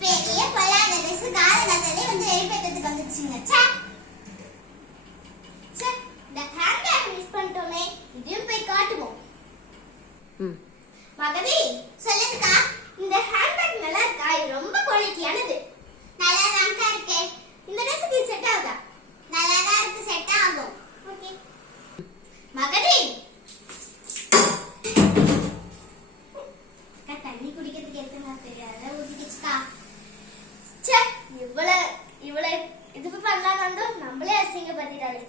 பெரிய பொல்லாத ட்ரெஸ் காலகாலத்திலே வந்து எழுப்பேற்றதுக்கு வந்துச்சுங்க. இந்த ஹேண்ட்பேக் மிஸ் பண்ணிட்டோமே, இதையும் போய் காட்டுவோம். மகதி சொல்லுங்கக்கா, இந்த ஹேண்ட்பேக் நல்லா இருக்கா? இது ரொம்ப குவாலிட்டியானது. நல்லா தான் இருக்கே. இந்த ட்ரெஸ்க்கு செட் ஆகுதா? நல்லா தான் இருக்கு, செட் ஆகும். ஓகே மகதி, தண்ணி குடிக்கிறதுக்கு எடுத்துங்க தெரியாத ஊத்திடுச்சுக்கா. இவ்வளவு இது பண்ணலாம் நம்மளே அசிங்கப்படுத்திட்டாலே.